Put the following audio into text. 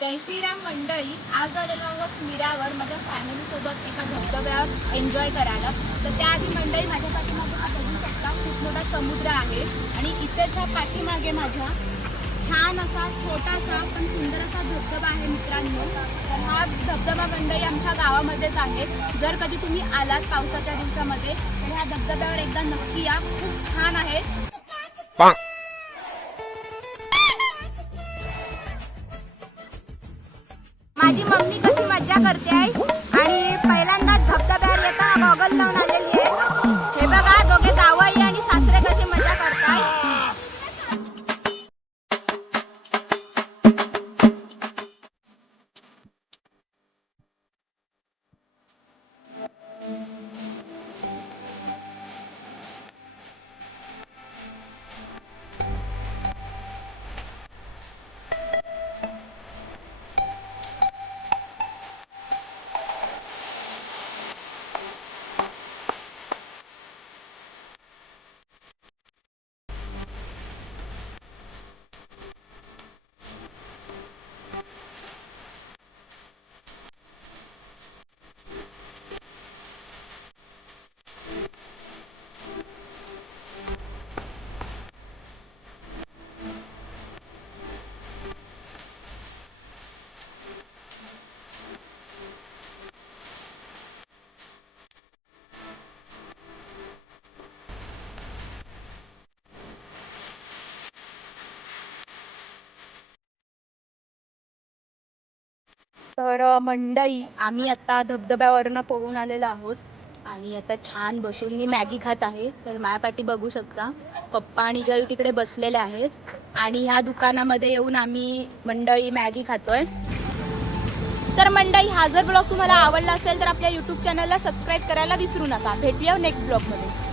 तहसीराम मंडळी आज आलेलो आहोत मीरावर माझ्या फॅमिलीसोबत एका धबधब्यावर एन्जॉय करायला. तर त्याआधी मंडळी माझ्यासाठी पाठीमागे बघू शकता खूप मोठा समुद्र आहे आणि इथेच पाठीमागे माझ्या छान असा छोटासा पण सुंदर असा धबधबा आहे मित्रांनो. तर हा धबधबा मंडळी आमच्या गावामध्येच आहे. जर कधी तुम्ही आलात पावसाच्या दिवसामध्ये तर ह्या धबधब्यावर एकदा नक्की या. खूप छान आहे. माझी मम्मी कशी मज्जा करते आहे तर मंडई आम्ही आता धबधब्यावरनं पोहून आलेलो आहोत आणि आता छान बसून मी मॅगी खात आहे. तर माझ्यापाठी बघू शकता पप्पा आणि जयू तिकडे बसलेले आहेत आणि ह्या दुकानामध्ये येऊन आम्ही मंडळी मॅगी खातोय. तर मंडळी हा जर ब्लॉग तुम्हाला आवडला असेल तर आपल्या यूट्यूब चॅनलला सबस्क्राईब करायला विसरू नका. भेटूया नेक्स्ट ब्लॉगमध्ये.